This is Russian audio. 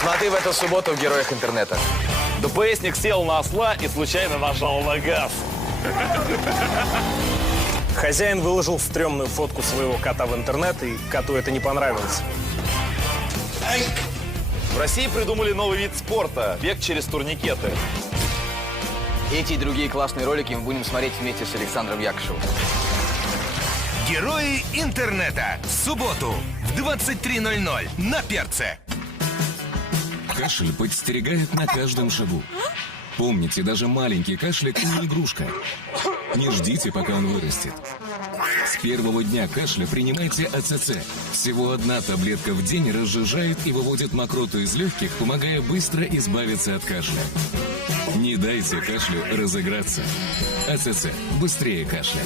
Смотри в эту субботу в «Героях интернета». ДПСник сел на осла и случайно нажал на газ. Хозяин выложил стрёмную фотку своего кота в интернет, и коту это не понравилось. В России придумали новый вид спорта – бег через турникеты. Эти и другие классные ролики мы будем смотреть вместе с Александром Якушевым. Герои интернета. В субботу в 23:00 на Перце. Кашель подстерегает на каждом шагу. Помните, даже маленький кашлик не игрушка. Не ждите, пока он вырастет. С первого дня кашля принимайте АЦЦ. Всего одна таблетка в день разжижает и выводит мокроту из легких, помогая быстро избавиться от кашля. Не дайте кашлю разыграться. АЦЦ. Быстрее кашля.